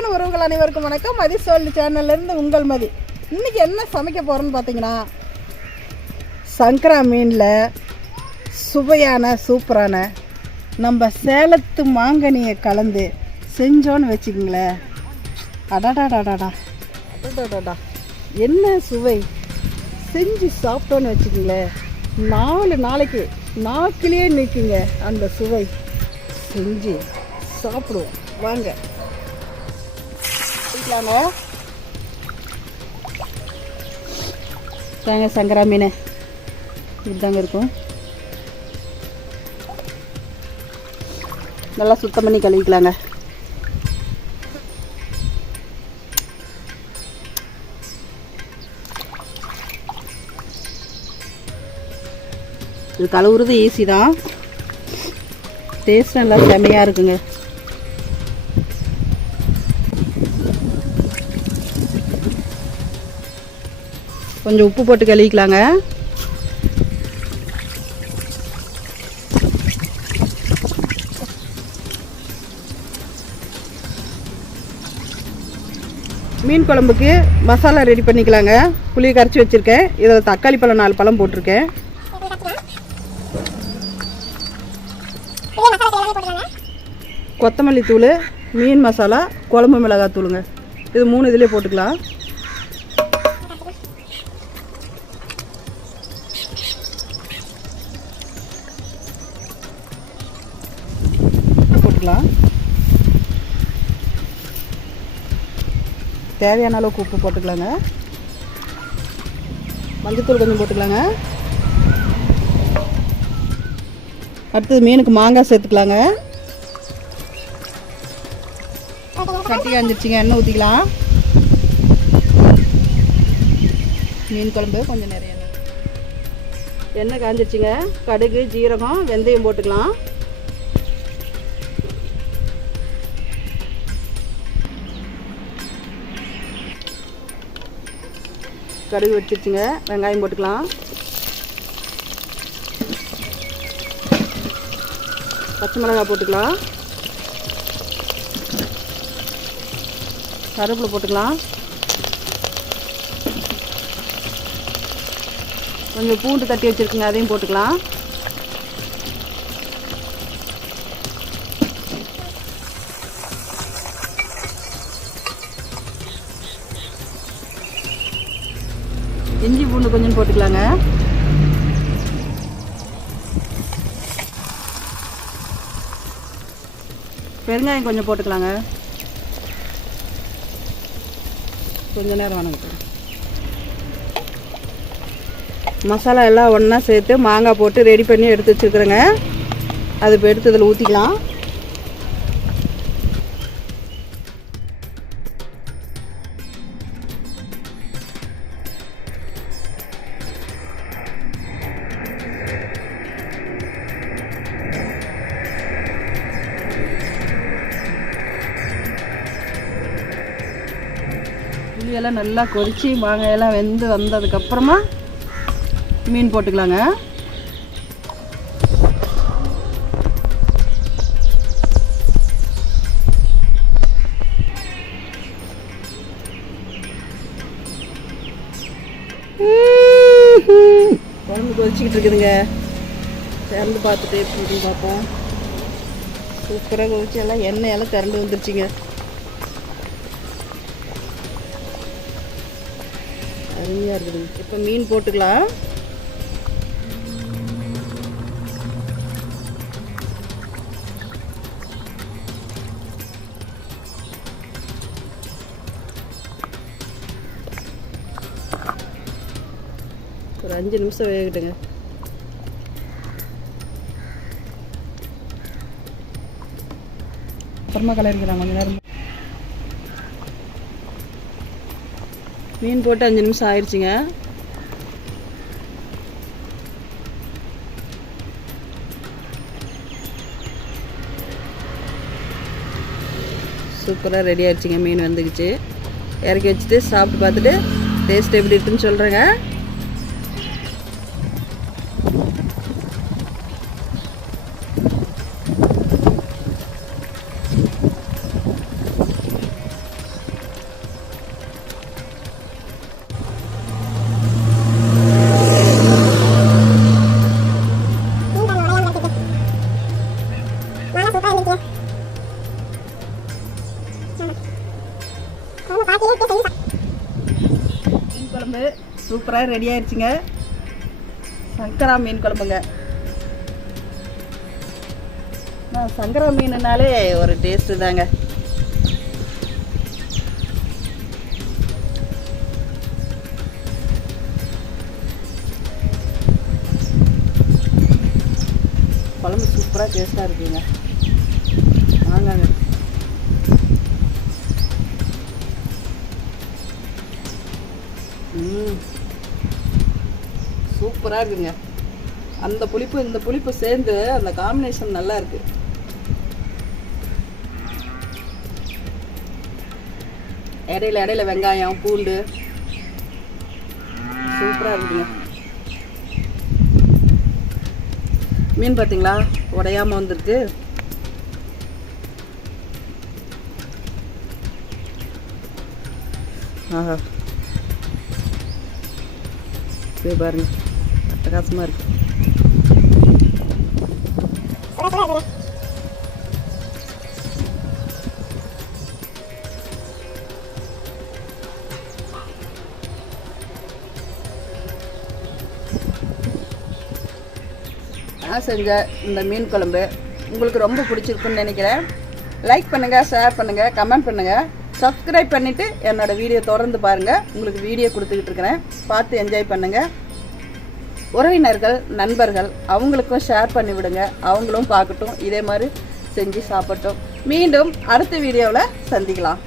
அன்பான உறவுகள் அனைவருக்கும் வணக்கம். மதி சோல் சேனல்லேருந்து உங்கள் மதி. இன்றைக்கி என்ன சமைக்க போகிறோன்னு பார்த்தீங்கன்னா, சங்கரா மீனில் சுவையான சூப்பரான நம்ம சேலத்து மாங்கனியை கலந்து செஞ்சோன்னு வச்சுக்கிங்களேன். அடாடாடாடாடா அடாடாடாடா என்ன சுவை! செஞ்சு சாப்பிட்டோன்னு வச்சுக்கிங்களேன், 4 நாளைக்கு நாக்கிலே நிற்குங்க அந்த சுவை. செஞ்சு சாப்பிடுவோம் வாங்க. தாங்க சங்கரா மீன் இப்படிதாங்க இருக்கும். நல்லா சுத்தம் பண்ணி கழுவிக்கலாங்க. இது கழுவுறது ஈஸி தான், டேஸ்ட் நல்லா செமையாக இருக்குங்க. கொஞ்சம் உப்பு போட்டு கழுவிக்கலாங்க. மீன் குழம்புக்கு மசாலா ரெடி பண்ணிக்கலாங்க. புளியை கரைச்சி வச்சுருக்கேன். இதில் தக்காளி பழம் 4 பழம் போட்டிருக்கேன். கொத்தமல்லி தூள், மீன் மசாலா, குழம்பு மிளகாய் தூளுங்க. இது 3 இதிலே போட்டுக்கலாம். போட்டுக்கலாம். தேவையான அளவுக்கு உப்பு போட்டுக்கலாங்க. மஞ்சத்தூள் கொஞ்சம் போட்டுக்கலாங்க. அடுத்தது மீனுக்கு மாங்காய் சேர்த்துக்கலாங்க. கட்டி காஞ்சிருச்சுங்க, எண்ணெய் ஊற்றிக்கலாம். மீன் குழம்பு கொஞ்சம் நிறைய எண்ணெய் காஞ்சிருச்சுங்க. கடுகு, ஜீரகம், வெந்தயம் போட்டுக்கலாம். கடுகு வச்சிருச்சுங்க. வெங்காயம் போட்டுக்கலாம். பச்சை மிளகாய் போட்டுக்கலாம். கருவேப்பிலை போட்டுக்கலாம். கொஞ்சம் பூண்டு தட்டி வச்சுருக்குங்க, அதையும் போட்டுக்கலாம். இஞ்சி பூண்டு கொஞ்சம் போட்டுக்கலாங்க. பெருங்காயம் கொஞ்சம் போட்டுக்கலாங்க. கொஞ்ச நேரம் வணங்கிட்டு மசாலா எல்லாம் ஒன்றா சேர்த்து மாங்காய் போட்டு ரெடி பண்ணி எடுத்து வச்சுருக்குறேங்க. அது இப்போ எடுத்து இதில் ஊற்றிக்கலாம். புளியெல்லாம் நல்லா கொதித்து மாங்காயெல்லாம் வெந்து வந்ததுக்கப்புறமா மீன் போட்டுக்கலாங்க. குழம்பு கொதிச்சிக்கிட்டு இருக்குதுங்க. திறந்து பார்த்துட்டு எப்படி பார்ப்போம். சூப்பராக கொதிச்சு எல்லாம் எண்ணெயெல்லாம் திரண்டு வந்துருச்சுங்க. அருமையாக இருக்குது. இப்போ மீன் போட்டுக்கலாம். ஒரு 5 நிமிஷம் வேகட்டுங்க. அப்புறமா கலரிக்கிறாங்க கொஞ்சம் நேரம். மீன் போட்டு 5 நிமிஷம் ஆயிடுச்சுங்க. சூப்பராக ரெடி ஆயிடுச்சுங்க. மீன் வந்துக்குச்சு. இறக்கி வச்சுட்டு சாப்பிட்டு பார்த்துட்டு டேஸ்ட் எப்படி இருக்குன்னு சொல்கிறேங்க. சூப்பராக ரெடி ஆயிடுச்சுங்க. சங்கரா மீன் குழம்புங்க. சங்கரா மீனுனாலே ஒரு டேஸ்ட்டு தாங்க. குழம்பு சூப்பராக டேஸ்ட்டாக இருக்குங்க. வாங்க. சூப்பராக இருக்குங்க. அந்த புளிப்பு இந்த புளிப்பு சேர்ந்து அந்த காம்பினேஷன் நல்லா இருக்கு. இடையில வெங்காயம் பூண்டு சூப்பராக இருக்குங்க. மீன் பார்த்தீங்களா உடையாமல் வந்திருக்கு. ஆஹா போய் பாருங்க, அட்டகாசமாக இருக்கு. நான் செஞ்ச இந்த மீன் குழம்பு உங்களுக்கு ரொம்ப பிடிச்சிருக்குன்னு நினைக்கிறேன். லைக் பண்ணுங்கள், ஷேர் பண்ணுங்கள், கமெண்ட் பண்ணுங்கள், சப்ஸ்கிரைப் பண்ணிவிட்டு என்னோடய வீடியோ தொடர்ந்து பாருங்கள். உங்களுக்கு வீடியோ கொடுத்துக்கிட்டு இருக்கிறேன், பார்த்து என்ஜாய் பண்ணுங்கள். உறவினர்கள் நண்பர்கள் அவங்களுக்கும் ஷேர் பண்ணி விடுங்க, அவங்களும் பார்க்கட்டும், இதே மாதிரி செஞ்சு சாப்பிட்டோம். மீண்டும் அடுத்த வீடியோவில் சந்திக்கலாம்.